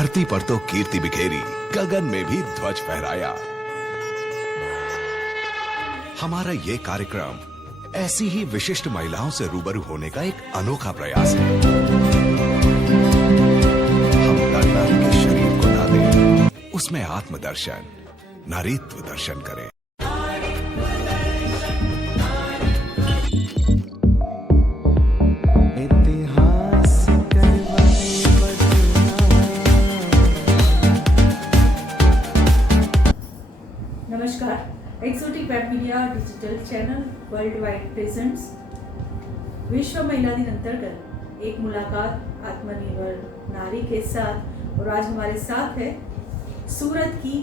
धरती पर तो कीर्ति बिखेरी, गगन में भी ध्वज फहराया। हमारा ये कार्यक्रम ऐसी ही विशिष्ट महिलाओं से रूबरू होने का एक अनोखा प्रयास है। हम नर नारी के शरीर को ना दें, उसमें आत्मदर्शन, नारीत्व दर्शन करें। नमस्कार, exotic web media digital channel world wide presents विश्व महिला दिन अंतर्गत एक मुलाकात आत्मनिर्भर नारी के साथ। और आज हमारे साथ है सूरत की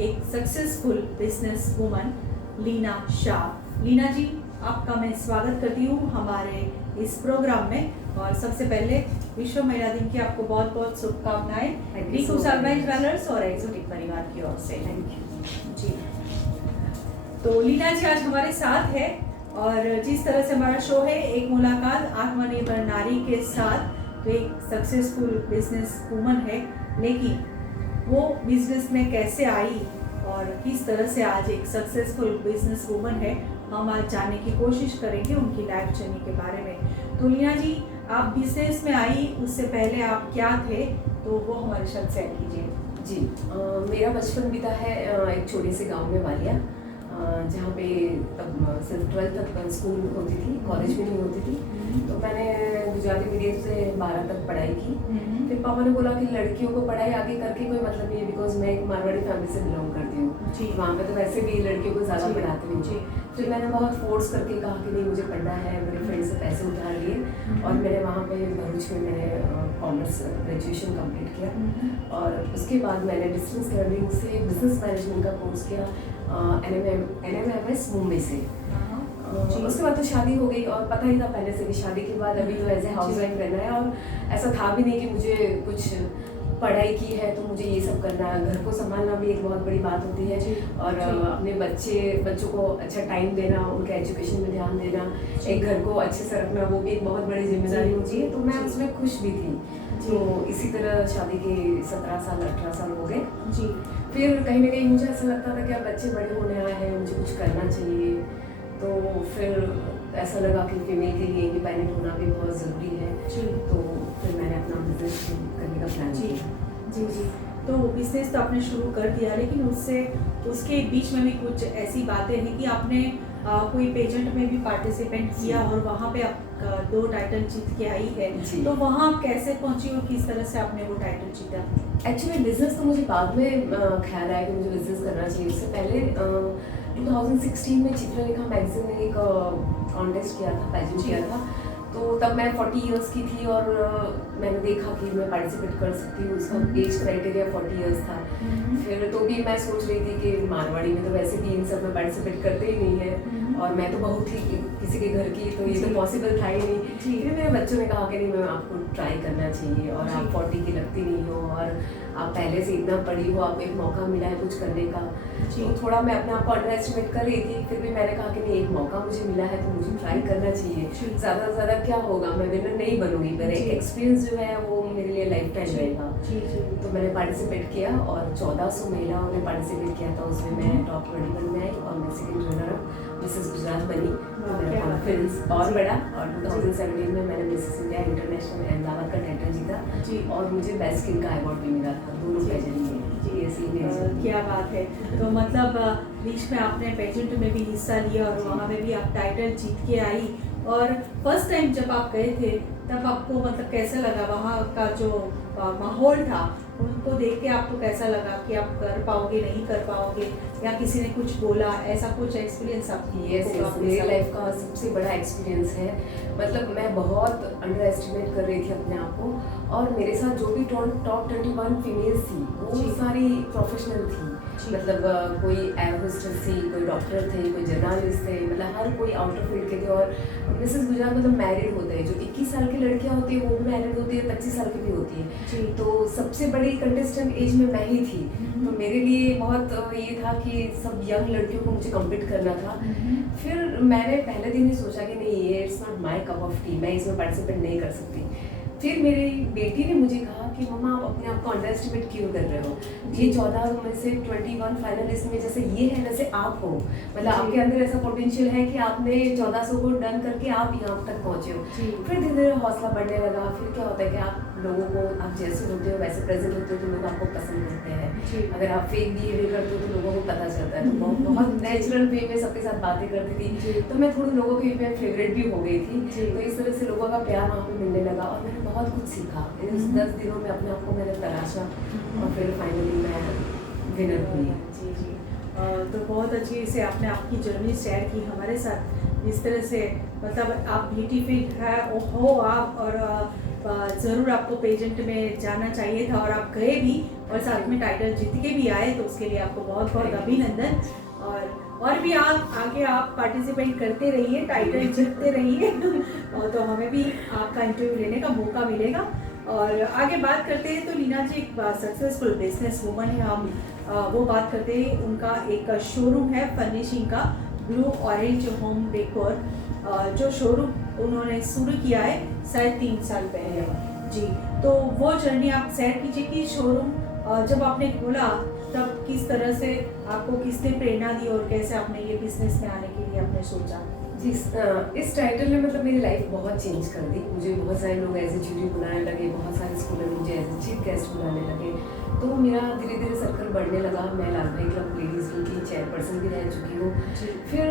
एक successful business woman Leena Shah. Leena ji, आपका मैं स्वागत करती हूँ हमारे इस प्रोग्राम में। और सबसे पहले विश्व महिला दिन की आपको बहुत बहुत शुभकामनाएं रीकू सालवाई ज्वेलर्स और एक्सोटिक परिवार की ओर से। थैंक यू जी। तो लीना जी आज हमारे साथ है और जिस तरह से हमारा शो है एक मुलाकात आत्मनिर्भर नारी के साथ, तो एक सक्सेसफुल बिजनेस वुमन है, लेकिन वो बिजनेस में कैसे आई और किस तरह से आज एक सक्सेसफुल बिजनेस वुमन है, हम आज जानने की कोशिश करेंगे उनकी लाइफ जर्नी के बारे में। तो लीना जी, आप बिजनेस में आई उससे पहले आप क्या थे, तो वो हमारे साथ शेयर कीजिए। जी, मेरा बचपन बीता है एक छोटे से गांव में वालिया, जहाँ पे तब सिर्फ 12th तक स्कूल होती थी, कॉलेज भी नहीं होती थी। तो मैंने गुजराती मीडियम से 12 तक पढ़ाई की। फिर पापा ने बोला कि लड़कियों को पढ़ाई आगे करके कोई मतलब नहीं है, बिकॉज मैं एक मारवाड़ी फैमिली से बिलोंग करती हूँ जी। वहाँ पे तो वैसे भी लड़कियों को ज़्यादा पढ़ाते नहीं। फिर मैंने बहुत फोर्स करके कहा कि नहीं मुझे पढ़ना है, मेरे फ्रेंड से पैसे उधार लिए और मैंने वहाँ पे भरूच में मैंने कॉमर्स ग्रेजुएशन कंप्लीट किया। और उसके बाद मैंने डिस्टेंस लर्निंग से बिजनेस मैनेजमेंट का कोर्स किया NMMS मुंबई से। उसके बाद तो शादी हो गई और पता ही था पहले से कि शादी के बाद अभी तो एज ए हाउस वाइफ रहना है, और ऐसा था भी नहीं कि मुझे कुछ पढ़ाई की है तो मुझे ये सब करना है। घर को संभालना भी एक बहुत बड़ी बात होती है और अपने बच्चों को अच्छा टाइम देना, उनके एजुकेशन में ध्यान देना, एक घर को अच्छे से रखना, वो भी एक बहुत बड़ी जिम्मेदारी होती है। तो मैं उसमें खुश भी थी। तो इसी तरह शादी के 17 साल 18 साल हो गए जी। फिर कहीं ना कहीं मुझे ऐसा लगता था कि अब बच्चे बड़े होने आए हैं, मुझे कुछ करना चाहिए। तो फिर ऐसा लगा कि फीमेल के लिए इंडिपेंडेंट होना भी बहुत ज़रूरी है जी। तो फिर मैंने अपना बिजनेस करने का प्लान किया जी जी। तो बिजनेस तो आपने शुरू कर दिया, लेकिन उसके बीच में भी कुछ ऐसी बातें हैं कि आपने कोई पेजेंट में भी पार्टिसिपेंट किया और वहाँ पे आप 2 टाइटल जीत के आई है। तो वहाँ आप कैसे पहुँची और किस तरह से आपने वो टाइटल जीता? एक्चुअली बिजनेस तो मुझे बाद में ख्याल आया कि मुझे बिजनेस करना चाहिए। उससे पहले 2016 में चित्रलेखा मैगजीन ने एक कॉन्टेस्ट किया था, पैजेंट किया था। तो तब मैं 40 इयर्स की थी और मैंने देखा कि मैं पार्टिसिपेट कर सकती हूँ। उसका एज क्राइटेरिया 40 इयर्स था। फिर तो भी मैं सोच रही थी कि मारवाड़ी में तो वैसे भी इन सब में पार्टिसिपेट करते ही नहीं है और मैं तो बहुत ही किसी के घर की, तो ये तो पॉसिबल था ही नहीं। फिर मेरे बच्चों ने कहा कि नहीं मैम आपको ट्राई करना चाहिए और आप 40 की लगती नहीं हो और आप पहले से इतना पढ़ी हो, आपको एक मौका मिला है कुछ करने का। तो थोड़ा मैं अपने आप को अंडर एस्टिमेट कर रही थी। फिर भी मैंने कहा कि नहीं एक मौका मुझे मिला है तो मुझे ट्राई करना चाहिए। ज़्यादा से ज़्यादा क्या होगा, मैं विनर नहीं बनूंगी, पर एक एक्सपीरियंस जो है वो मेरे लिए लाइफ टाइम रहेगा। तो मैंने पार्टिसिपेट किया और 1400 महिलाओं ने पार्टिसिपेट किया था। उसमें मैं टॉप 21 में आई और मैं सेकेंड रनर मिसेस गुजरात बनी। तो मेरा कॉन्फिडेंस और बढ़ा और 2017 में मैंने मिसेस इंडिया इंटरनेशनल अहमदाबाद का टाइटल जीता और मुझे बेस्ट स्किन का अवार्ड भी मिला था, दोनों पेजेंट में। क्या बात है। तो मतलब बीच में आपने पेजेंट में भी हिस्सा लिया और वहाँ में भी आप टाइटल जीत के आई। और फर्स्ट टाइम जब आप गए थे तब आपको मतलब कैसा लगा, वहाँ का जो माहौल था उनको देख के आपको कैसा लगा कि आप कर पाओगे नहीं कर पाओगे, या किसी ने कुछ बोला, ऐसा कुछ एक्सपीरियंस आपकी? यस, मेरे लाइफ का सबसे बड़ा एक्सपीरियंस है। मतलब मैं बहुत अंडर एस्टिमेट कर रही थी अपने आप को और मेरे साथ जो भी टॉप 21 फीमेल्स थी वो सारी प्रोफेशनल थी। मतलब कोई एयर होस्टेस थी, कोई डॉक्टर थे, कोई जर्नलिस्ट थे, मतलब हर कोई आउटर फील्ड के थे। और मिसेस गुजरात मतलब मैरिड होते हैं, जो 21 साल की लड़कियां होती है वो भी मैरिड होती है, 25 साल की भी होती है। तो सबसे बड़ी कंटेस्टेंट एज में मैं ही थी। तो मेरे लिए बहुत ये था कि सब यंग लड़कियों को मुझे कम्पीट करना था। फिर मैंने पहले दिन ही सोचा कि नहीं ये it's not my cup of T, मैं इसमें पार्टिसिपेट नहीं कर सकती। फिर मेरी बेटी ने मुझे कहा कि कि मम्मा आप अपने आप को अंडर एस्टिमेट क्यों कर रहे हो? ये 14 में से 21 फाइनलिस्ट में जैसे ये है वैसे आप हो, मतलब आपके अंदर ऐसा पोटेंशियल है कि आपने 1400 को डन करके आप यहाँ तक पहुँचे हो। फिर धीरे धीरे हौसला बढ़ने लगा। फिर क्या होता है कि आप लोगों को, आप जैसे होते हो वैसे प्रेजेंट होते हो तो लोग आपको पसंद करते हैं। अगर आप फेक बिहेवियर करते हो तो लोगों को पता चलता है। तो बहुत नेचुरल वे में सबके साथ बातें करती थी, तो मैं थोड़ी लोगों की फेवरेट भी हो गई थी। तो इस तरह से लोगों का प्यार वहाँ पे मिलने लगा और मैंने बहुत कुछ सीखा। इस 10 दिनों में अपने आप को मैंने तराशा और फिर फाइनली मैं विनर हुई। जी जी। तो बहुत अच्छी से आपने आपकी जर्नी शेयर की हमारे साथ। इस तरह से मतलब आप ब्यूटीफिट है हो आप, और ज़रूर आपको पेजेंट में जाना चाहिए था और आप गए भी और साथ में टाइटल जीत के भी आए, तो उसके लिए आपको बहुत बहुत अभिनंदन। और भी आप आगे आप पार्टिसिपेट करते रहिए, टाइटल जीतते रहिए और तो हमें भी आपका इंटरव्यू लेने का मौका मिलेगा। और आगे बात करते हैं तो लीना जी एक सक्सेसफुल बिजनेस वूमन है, हम वो बात करते हैं। उनका एक शोरूम है फर्निशिंग का, ब्लू ऑरेंज होम डेकोर, जो शोरूम उन्होंने शुरू किया है शायद 3 साल पहले। जी, तो वो जर्नी आप शेयर कीजिए कि शोरूम जब आपने खोला तब किस तरह से आपको किसने प्रेरणा दी और कैसे आपने ये बिजनेस में आने के लिए आपने सोचा? जी, इस टाइटल ने मतलब मेरी लाइफ बहुत चेंज कर दी। मुझे बहुत सारे लोग एज ए जूरी बुलाने लगे, बहुत सारे स्टूडेंट मुझे एज ए चीफ गेस्ट बुलाने लगे। तो मेरा धीरे धीरे सर्कल बढ़ने लगा। मैं लालबाई क्लब लेडीज़ विंग की चेयरपर्सन भी रह चुकी हूँ। फिर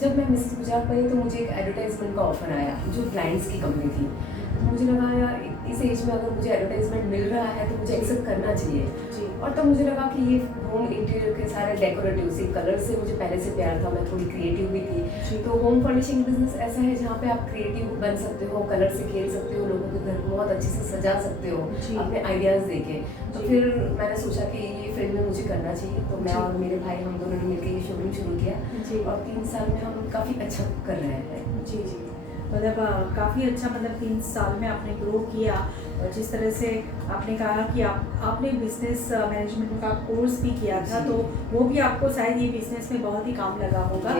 जब मैं मिसेस गुजरात बनी तो मुझे एक एडवर्टाइजमेंट का ऑफर आया जो क्लाइंट्स की कंपनी थी। तो मुझे लगा यार इस एज में अगर मुझे एडवर्टाइजमेंट मिल रहा है तो मुझे एक्सेप्ट करना चाहिए। और तब मुझे लगा कि ये होम इंटीरियर के सारे डेकोरेटिव से कलर से मुझे पहले से प्यार था, मैं थोड़ी क्रिएटिव भी थी। तो होम फर्निशिंग बिजनेस ऐसा है जहाँ पे आप क्रिएटिव बन सकते हो, कलर से खेल सकते हो, लोगों के घर को बहुत अच्छे से सजा सकते हो अपने आइडियाज़ देके। तो फिर मैंने सोचा कि ये फील्ड में मुझे करना चाहिए। तो मैं और मेरे भाई हम दोनों ने मिलकर ये शोरूम शुरू किया और 3 साल में हम काफ़ी अच्छा कर रहे हैं। जी जी, मतलब काफ़ी अच्छा, मतलब 3 साल में आपने ग्रो किया। और जिस तरह से आपने कहा कि आपने बिजनेस मैनेजमेंट का कोर्स भी किया था, तो वो भी आपको शायद ये बिजनेस में बहुत ही काम लगा होगा।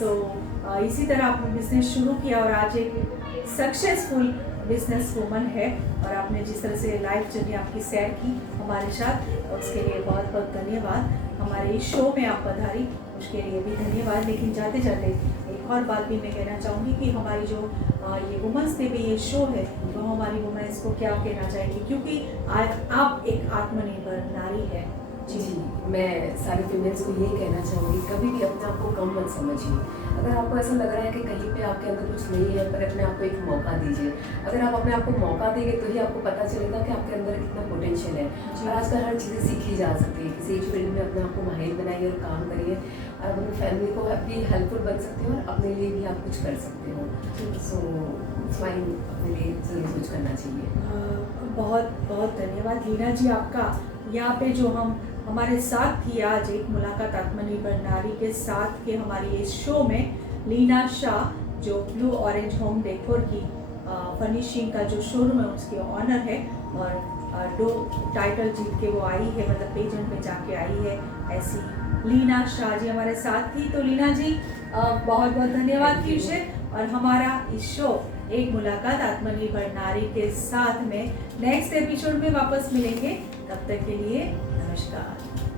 तो इसी तरह आपने बिजनेस शुरू किया और आज एक सक्सेसफुल बिजनेस वूमन है। और आपने जिस तरह से लाइफ जर्नी आपकी शेयर की हमारे साथ, उसके लिए बहुत बहुत धन्यवाद। हमारे इस शो में आप पधारी, उसके लिए भी धन्यवाद। लेकिन जाते जाते एक और बात भी मैं कहना चाहूँगी कि हमारी जो ये वुमेंस डे पे ये शो है, तो हमारी वुमेंस को क्या कहना चाहेंगी, क्योंकि आज आप एक आत्मनिर्भर नारी है। जी, मैं सारी फीमेल्स को यही कहना चाहूँगी, कभी भी अपने आप को कम मत समझिए। अगर आपको ऐसा लग रहा है कि कहीं पे आपके अंदर कुछ नहीं है, पर अपने आप को एक मौका दीजिए। अगर आप अपने आप को मौका देंगे तो ही आपको पता चलेगा कि आपके अंदर कितना पोटेंशियल है। और आजकल हर चीज़ें सीखी जा सकती है। किसी एक फील्ड में अपने आप को माहिर बनाइए और काम करिए, और अपनी फैमिली को भी हेल्पफुल बन सकते हो और अपने लिए भी आप कुछ कर सकते हो। सो फाइन, अपने लिए ज़रूर कुछ करना चाहिए। बहुत बहुत धन्यवाद लीना जी आपका। यहाँ पे जो हमारे साथ थी आज एक मुलाकात आत्मनिर्भर नारी के साथ के हमारी इस शो में लीना शाह, जो ब्लू ऑरेंज होम डेकोर की फर्निशिंग का जो शोरूम है उसके ऑनर है, और 2 टाइटल जीत के वो आई है, मतलब पेजेंट में जाके आई है। ऐसी लीना शाह जी हमारे साथ थी। तो लीना जी बहुत बहुत धन्यवाद कीजिए। और हमारा इस शो एक मुलाकात आत्मनिर्भर नारी के साथ में नेक्स्ट एपिसोड में वापस मिलेंगे। तब तक के लिए नमस्कार।